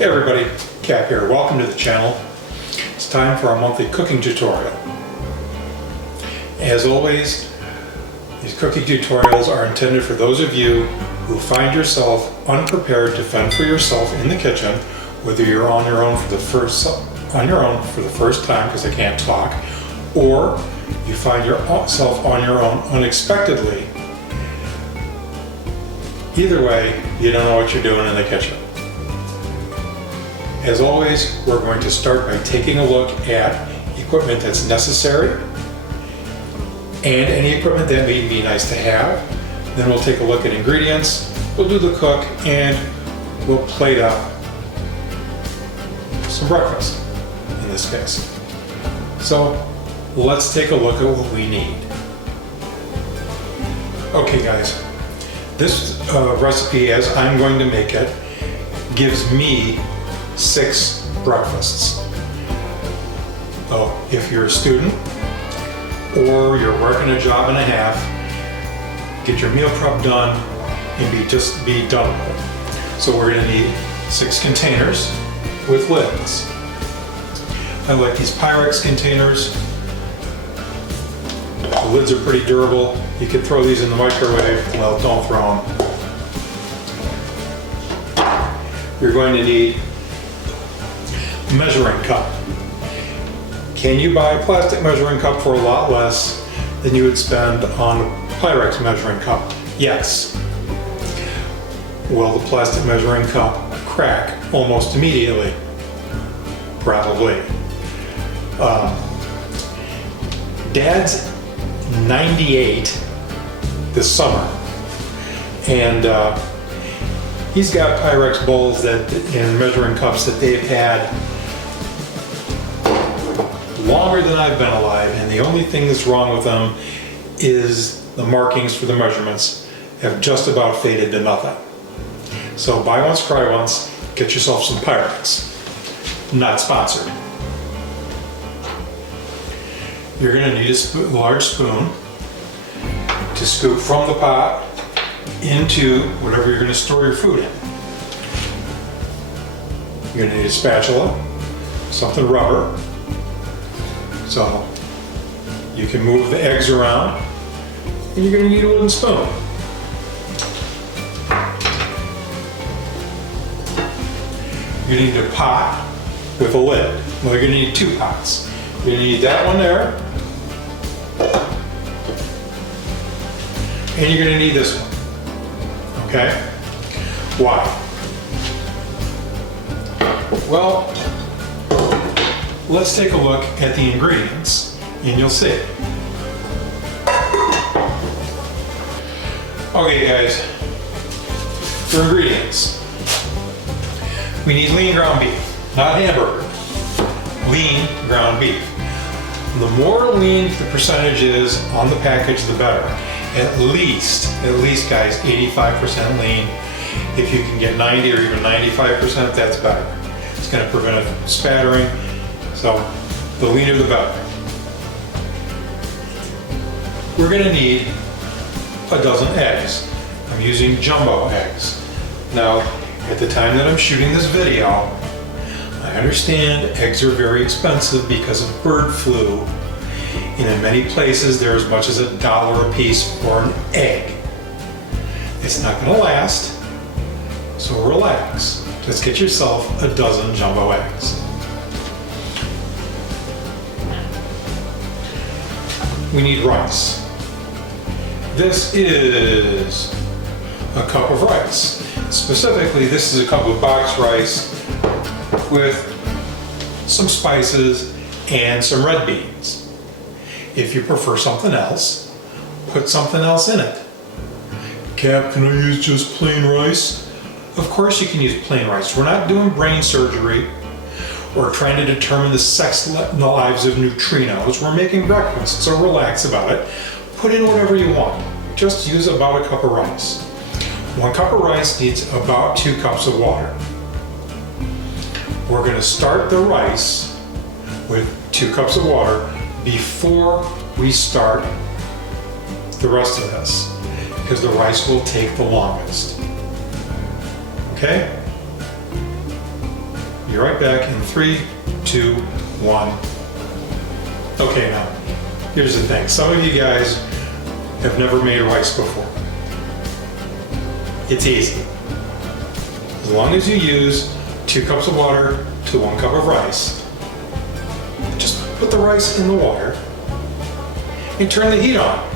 Hey everybody, Cap here. Welcome to the channel. It's time for our monthly cooking tutorial. As always, these cooking tutorials are intended for those of you who find yourself unprepared to fend for yourself in the kitchen, whether you're on your own for the first time because I can't talk, or you find yourself on your own unexpectedly. Either way, you don't know what you're doing in the kitchen. As always, we're going to start by taking a look at equipment that's necessary and any equipment that may be nice to have. Then we'll take a look at ingredients, we'll do the cook, and we'll plate up some breakfast in this case. So let's take a look at what we need. Okay guys, this recipe, as I'm going to make it, gives me 6 breakfasts. So if you're a student or you're working a job and a half, get your meal prep done and be done with it. So we're going to need 6 containers with lids. I like these Pyrex containers. The lids are pretty durable. You could throw these in the microwave. Well, don't throw them. You're going to need a measuring cup. Can you buy a plastic measuring cup for a lot less than you would spend on a Pyrex measuring cup? Yes. Will the plastic measuring cup crack almost immediately? Probably. Dad's 98 this summer, and he's got Pyrex bowls and measuring cups that they've had longer than I've been alive, and the only thing that's wrong with them is the markings for the measurements have just about faded to nothing. So buy once, cry once, get yourself some Pyrex. Not sponsored. You're going to need a large spoon to scoop from the pot into whatever you're going to store your food in. You're going to need a spatula, something rubber, so you can move the eggs around, and you're going to need a wooden spoon. You're going to need a pot with a lid. Well, you're going to need 2 pots. You're going to need that one there, and you're going to need this one. Okay? Why? Well, let's take a look at the ingredients and you'll see. Okay guys, for ingredients, we need lean ground beef, not hamburger, lean ground beef. The more lean the percentage is on the package, the better. At least guys, 85% lean. If you can get 90 or even 95%, that's better. It's going to prevent it from spattering. So the leaner the better. We're going to need a dozen eggs. I'm using jumbo eggs. Now, at the time that I'm shooting this video, I understand eggs are very expensive because of bird flu. And in many places, they're as much as $1 a piece for an egg. It's not going to last, so relax. Just get yourself a dozen jumbo eggs. We need rice. This is a cup of rice. Specifically, this is a cup of box rice with some spices and some red beans. If you prefer something else, put something else in it. Cap, can I use just plain rice? Of course you can use plain rice. We're not doing brain surgery or trying to determine the sex lives of neutrinos. We're making breakfast, so relax about it. Put in whatever you want. Just use about a cup of rice. 1 cup of rice needs about 2 cups of water. We're going to start the rice with 2 cups of water before we start the rest of this, because the rice will take the longest. Okay? Be right back in 3, 2, 1. Okay, now, here's the thing. Some of you guys have never made rice before. It's easy. As long as you use 2 cups of water to 1 cup of rice, just put the rice in the water and turn the heat on.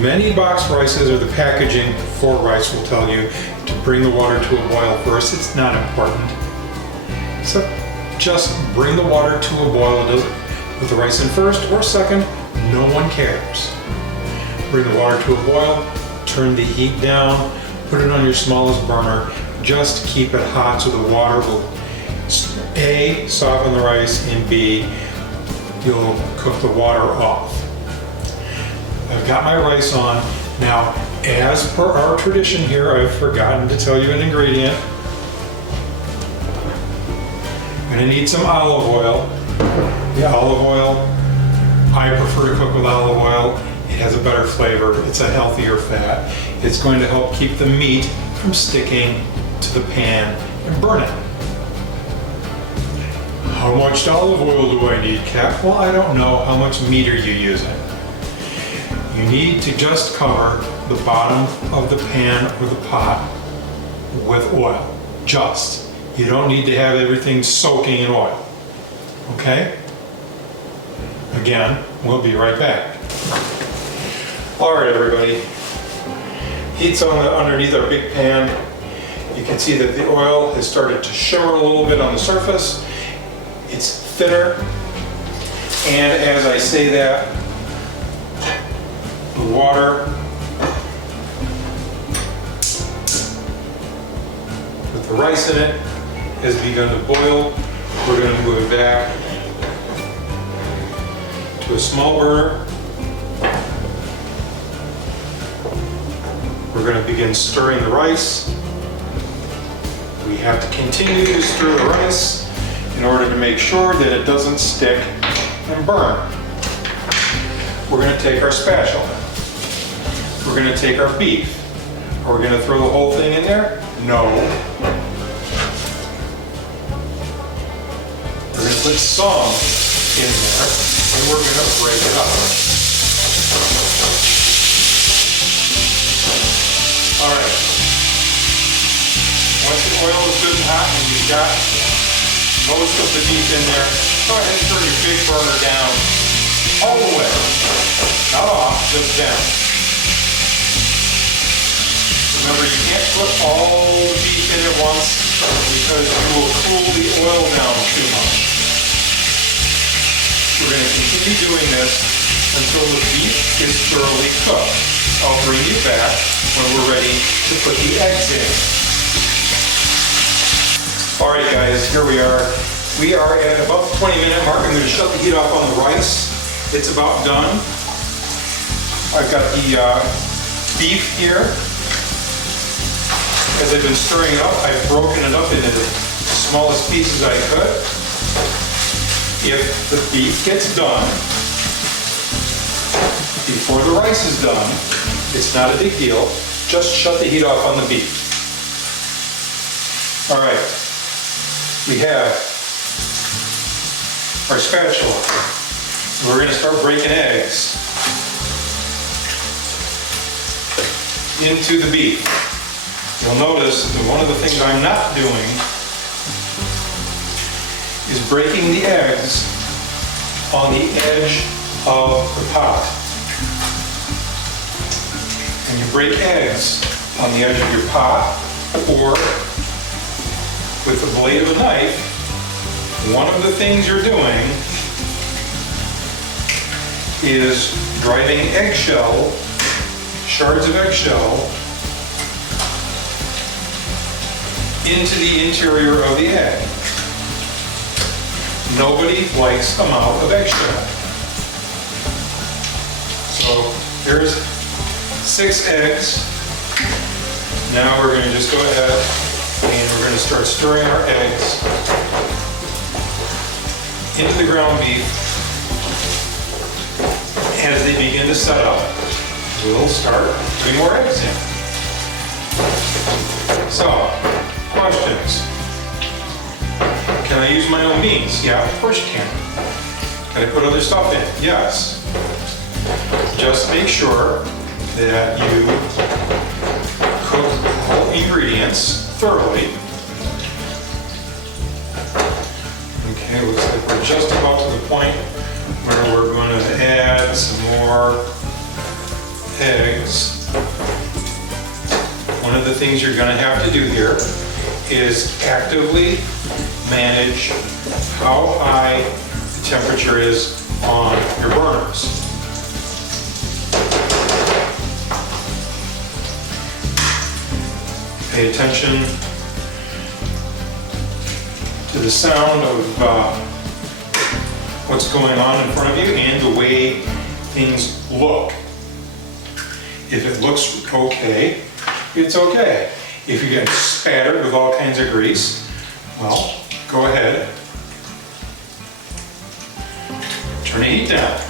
Many box rices or the packaging for rice will tell you to bring the water to a boil first. It's not important. So just bring the water to a boil. It doesn't put the rice in first or second, no one cares. Bring the water to a boil, turn the heat down, put it on your smallest burner. Just keep it hot so the water will A, soften the rice, and B, you'll cook the water off. I've got my rice on. Now, as per our tradition here, I've forgotten to tell you an ingredient. I'm gonna need some olive oil. The olive oil, I prefer to cook with olive oil. It has a better flavor. It's a healthier fat. It's going to help keep the meat from sticking to the pan and burning. How much olive oil do I need, Cap? Well, I don't know. How much meat are you using? You need to just cover the bottom of the pan or the pot with oil. Just. You don't need to have everything soaking in oil. Okay? Again, we'll be right back. All right, everybody. Heat's on underneath our big pan. You can see that the oil has started to shimmer a little bit on the surface. It's thinner. And as I say that, the water with the rice in it has begun to boil. We're going to move it back to a small burner. We're going to begin stirring the rice. We have to continue to stir the rice in order to make sure that it doesn't stick and burn. We're going to take our spatula. We're going to take our beef. Are we going to throw the whole thing in there? No. We're going to put some in there and we're going to break it up. All right. Once the oil is good and hot and you've got most of the beef in there, go ahead and turn your big burner down all the way. Not off, just down. Remember, you can't put all the beef in at once because you will cool the oil down too much. We're going to continue doing this until the beef is thoroughly cooked. I'll bring you back when we're ready to put the eggs in. All right, guys, here we are. We are at about the 20-minute mark. I'm going to shut the heat off on the rice. It's about done. I've got the beef here. As I've been stirring it up, I've broken it up into the smallest pieces I could. If the beef gets done before the rice is done, it's not a big deal. Just shut the heat off on the beef. All right. We have our spatula. We're going to start breaking eggs into the beef. You'll notice that one of the things I'm not doing is breaking the eggs on the edge of the pot. When you break eggs on the edge of your pot or with the blade of a knife, one of the things you're doing is driving eggshell, shards of eggshell, into the interior of the egg. Nobody likes a mouth of eggshell. So here's 6 eggs. Now we're going to just go ahead and we're going to start stirring our eggs into the ground beef. As they begin to set up, we'll start putting more eggs in. So, questions. Can I use my own beans? Yeah, of course you can. Can I put other stuff in? Yes. Just make sure that you cook all ingredients thoroughly. Okay, looks like we're just about to the point where we're going to add some more eggs. One of the things you're going to have to do here is actively manage how high the temperature is on your burners. Pay attention to the sound of what's going on in front of you and the way things look. If it looks okay, it's okay. If you're getting spattered with all kinds of grease, well, go ahead. Turn the heat down.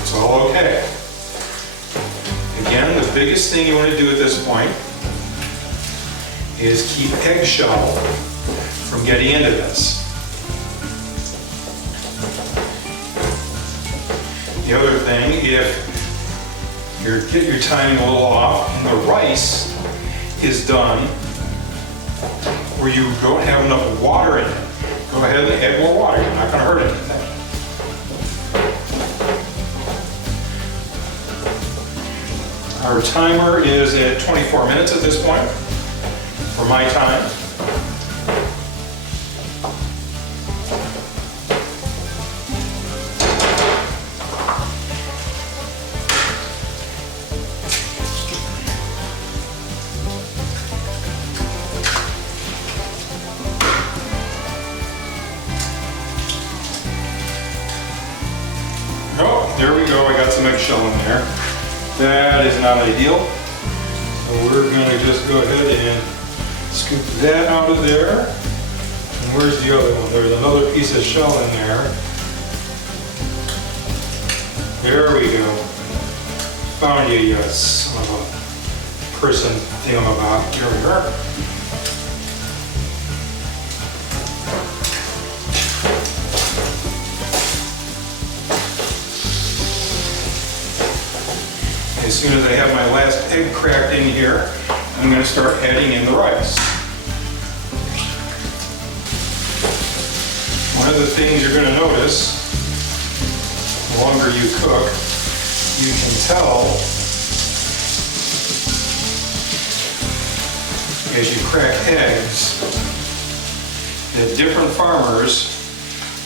It's all okay. Again, the biggest thing you want to do at this point is keep eggshell from getting into this. The other thing, if you get your timing a little off and the rice is done where you don't have enough water in it, go ahead and add more water. You're not going to hurt anything. Our timer is at 24 minutes at this point for my time. Oh, there we go. I got some eggshell in there. That is not ideal. So we're going to just go ahead and scoop that out of there. And where's the other one? There's another piece of shell in there. There we go. Found you, you son of a person thingamabob. Here we are. As soon as I have my last egg cracked in here, I'm going to start adding in the rice. One of the things you're going to notice, the longer you cook, you can tell as you crack eggs that different farmers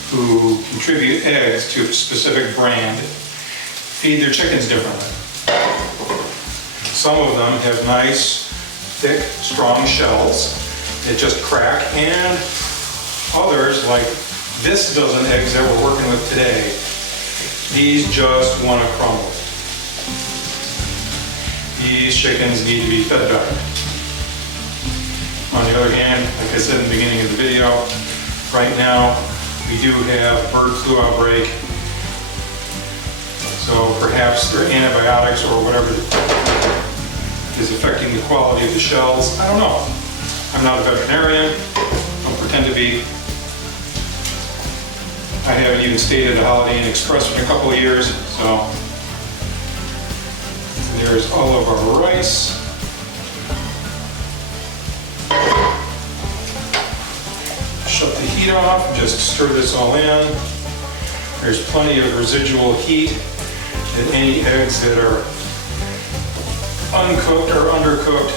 who contribute eggs to a specific brand feed their chickens differently. Some of them have nice, thick, strong shells that just crack, and others, like this dozen eggs that we're working with today, these just want to crumble. These chickens need to be fed better. On the other hand, like I said in the beginning of the video, right now we do have bird flu outbreak, so perhaps their antibiotics or whatever is affecting the quality of the shells. I don't know. I'm not a veterinarian. Don't pretend to be. I haven't even stayed at a Holiday Inn Express in a couple of years, so there's all of our rice. Shut the heat off, just stir this all in. There's plenty of residual heat in any eggs that are uncooked or undercooked.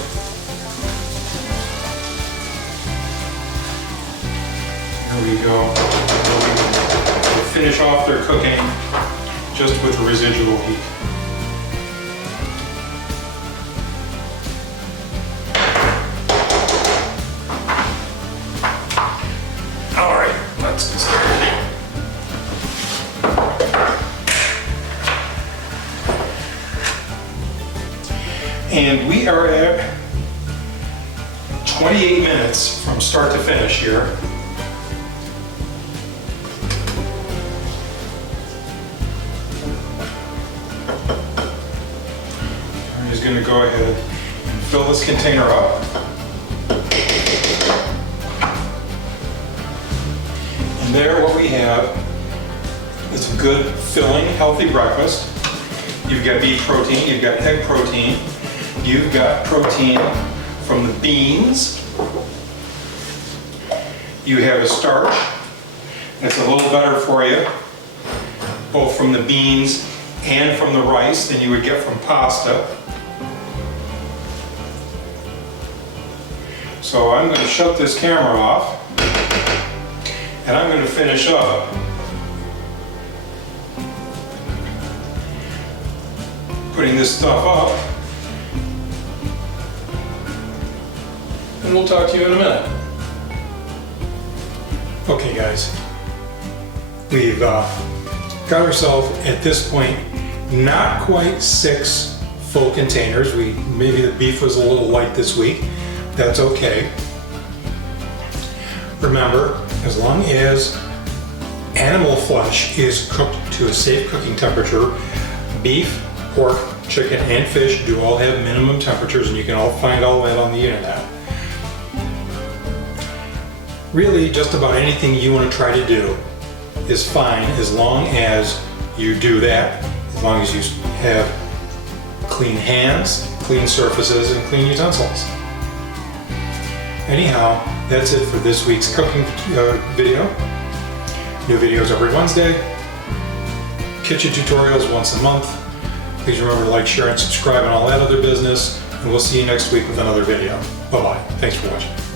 There we go. We'll finish off their cooking just with the residual heat. All right, let's get started. And we are at 28 minutes from start to finish here. All I'm just going to go ahead and fill this container up. And there what we have is a good, filling, healthy breakfast. You've got beef protein, you've got egg protein, you've got protein from the beans, you have a starch that's a little better for you, both from the beans and from the rice than you would get from pasta. So I'm going to shut this camera off and I'm going to finish up putting this stuff up, and we'll talk to you in a minute. Okay guys, we've got ourselves at this point not quite 6 full containers. Maybe the beef was a little light this week. That's okay. Remember, as long as animal flesh is cooked to a safe cooking temperature, beef, pork, chicken, and fish do all have minimum temperatures, and you can all find all that on the internet. Really, just about anything you want to try to do is fine as long as you do that, as long as you have clean hands, clean surfaces, and clean utensils. Anyhow, that's it for this week's cooking video. New videos every Wednesday. Kitchen tutorials once a month. Please remember to like, share, and subscribe and all that other business. And we'll see you next week with another video. Bye-bye. Thanks for watching.